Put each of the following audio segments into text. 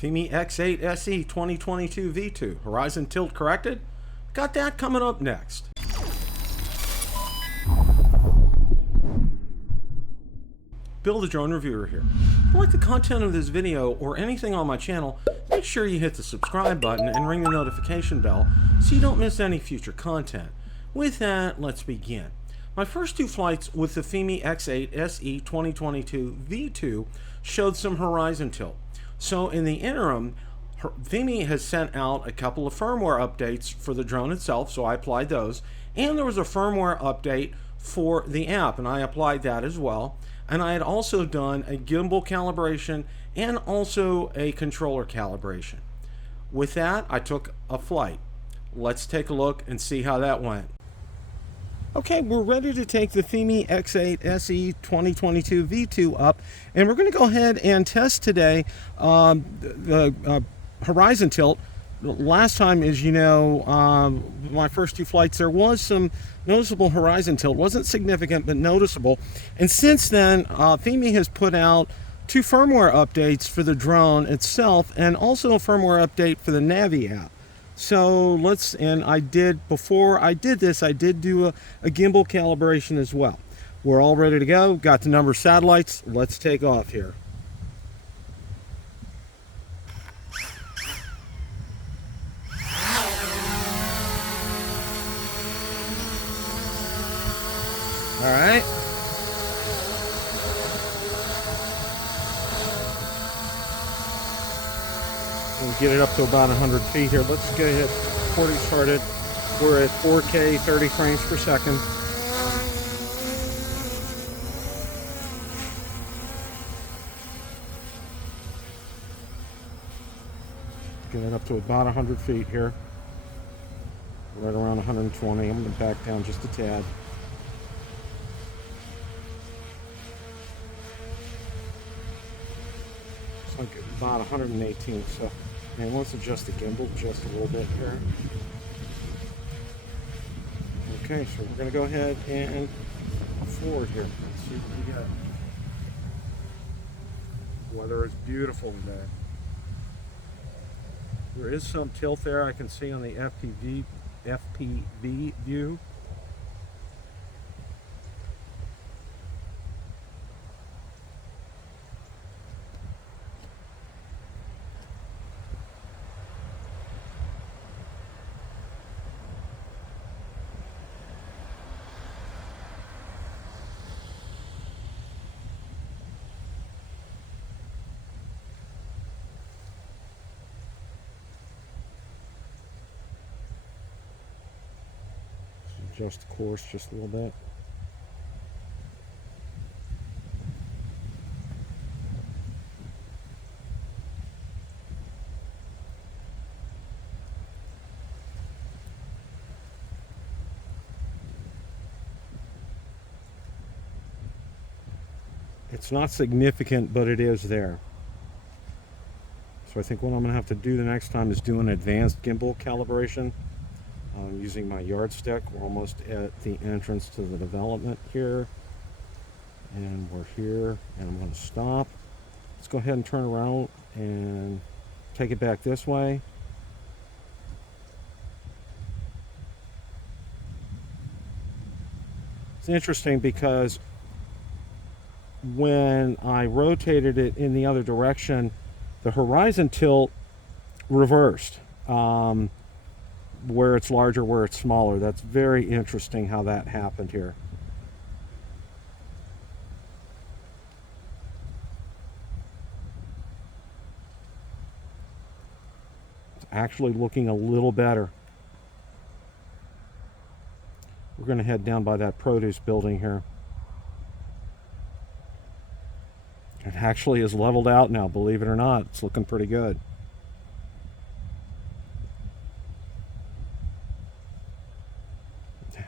Fimi X8 SE 2022 V2. Horizon tilt corrected? Got that coming up next. Bill the Drone Reviewer here. If you like the content of this video or anything on my channel, make sure you hit the subscribe button and ring the notification bell so you don't miss any future content. With that, let's begin. My first two flights with the Fimi X8 SE 2022 V2 showed some horizon tilt. So in the interim, Fimi has sent out a couple of firmware updates for the drone itself, so I applied those, and there was a firmware update for the app, and I applied that as well. And I had also done a gimbal calibration and also a controller calibration. With that, I took a flight. Let's take a look and see how that went. Okay, we're ready to take the Fimi X8 SE 2022 V2 up, and we're going to go ahead and test today the horizon tilt. Last time, as you know, my first two flights, there was some noticeable horizon tilt. It wasn't significant, but noticeable. And since then, Fimi has put out two firmware updates for the drone itself, and also a firmware update for the Navi app. So before I did this, I did do a gimbal calibration as well. We're all ready to go. Got the number of satellites. Let's take off here. All right. We'll get it up to about 100 feet here. Let's get it recording started. We're at 4K, 30 frames per second. Get it up to about 100 feet here. Right around 120. I'm going to back down just a tad. It's like about 118. So, and let's adjust the gimbal just a little bit here. Okay, so we're going to go ahead and forward here. Let's see what we got. Weather is beautiful today. There is some tilt there I can see on the FPV view. Adjust the course just a little bit. It's not significant, but it is there. So I think what I'm going to have to do the next time is do an advanced gimbal calibration. Using my yardstick. We're almost at the entrance to the development here, and we're here, and I'm going to stop. Let's go ahead and turn around and take it back this way. It's interesting because when I rotated it in the other direction, the horizon tilt reversed. Where it's larger, where it's smaller. That's very interesting how that happened here. It's actually looking a little better. We're going to head down by that produce building here. It actually is leveled out now, believe it or not. It's looking pretty good.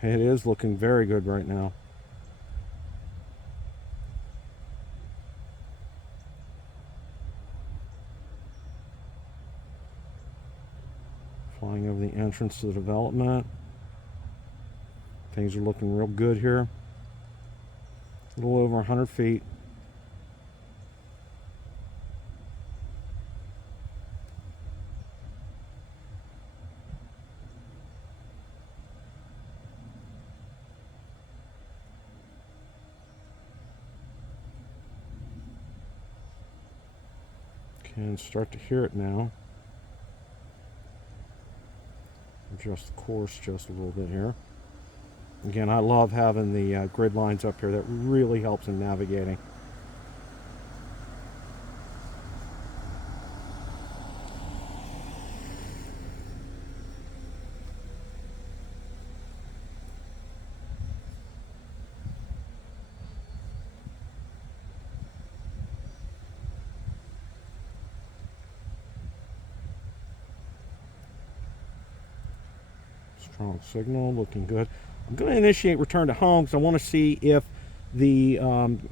It is looking very good right now. Flying over the entrance to the development. Things are looking real good here. A little over 100 feet. can start to hear it now. Adjust the course just a little bit here. Again, I love having the grid lines up here. That really helps in navigating. Strong signal, looking good. I'm going to initiate return to home because I want to see if the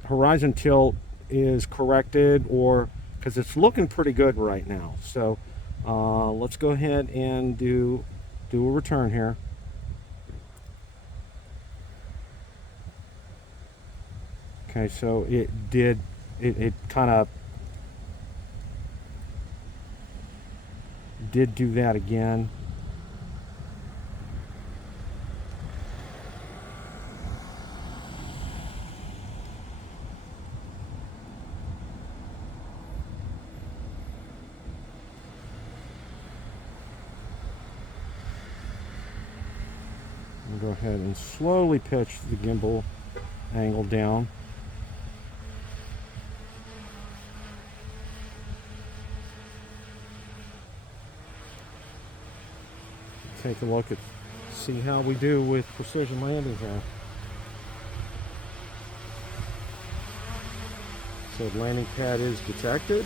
horizon tilt is corrected, or because it's looking pretty good right now. So let's go ahead and do a return here. Okay, so it kind of did do that again. Go ahead and slowly pitch the gimbal angle down. Take a look at, see how we do with precision landing here. So the landing pad is detected.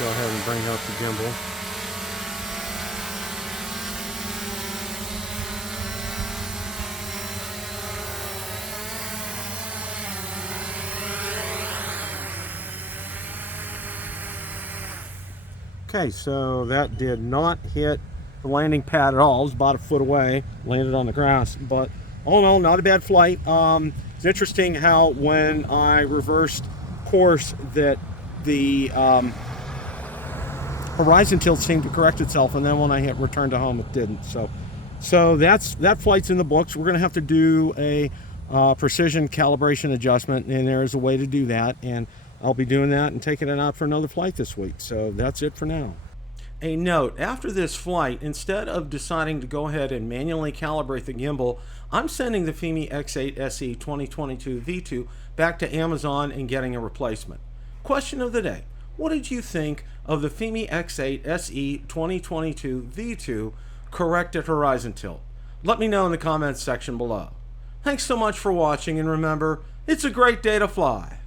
Go ahead and bring up the gimbal. Okay, so that did not hit the landing pad at all. It was about a foot away, landed on the grass, but all in all, not a bad flight. It's interesting how when I reversed course that the horizon tilt seemed to correct itself, and then when I hit return to home, it didn't. So that flight's in the books. We're going to have to do a precision calibration adjustment, and there's a way to do that, and I'll be doing that and taking it out for another flight this week. So that's it for now. A note, after this flight, instead of deciding to go ahead and manually calibrate the gimbal, I'm sending the Fimi X8 SE 2022 V2 back to Amazon and getting a replacement. Question of the day. What did you think of the Fimi X8 SE 2022 V2 corrected horizon tilt? Let me know in the comments section below. Thanks so much for watching, and remember, it's a great day to fly.